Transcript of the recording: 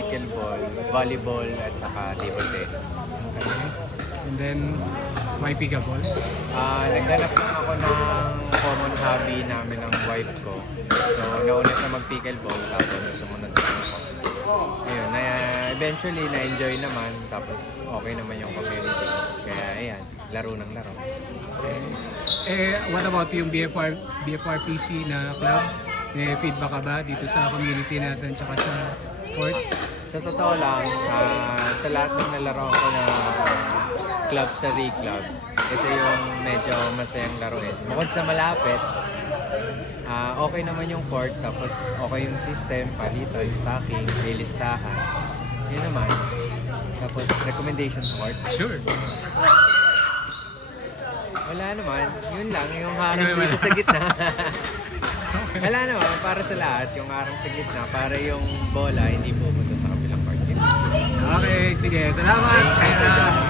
pickleball, volleyball, at saka table tennis. Okay. And then, why pickleball? Naghanap lang ako ng common hobby namin ng wife ko. So, nauna siya mag-pickleball, tapos sumunod ako. Ayun, eventually, na-enjoy naman, tapos okay naman yung community. Kaya, ayan, laro ng laro. Okay. What about yung BFRPC na club? May feedback ka ba dito sa community natin tsaka sa court? Sa totoo lang, sa lahat ng nalaro ko na club sa Club, ito yung medyo masayang laruin. Bukod sa malapit, okay naman yung court, tapos okay yung system, palitan, stacking, may listahan. Yun naman. Tapos recommendation court. Sure. Wala naman. Yun lang, yung harang dito sa gitna. Wala naman, para sa lahat, yung harang sa gitna, para yung bola hindi pupunta sa kabilang court. Okay, sige. Salamat.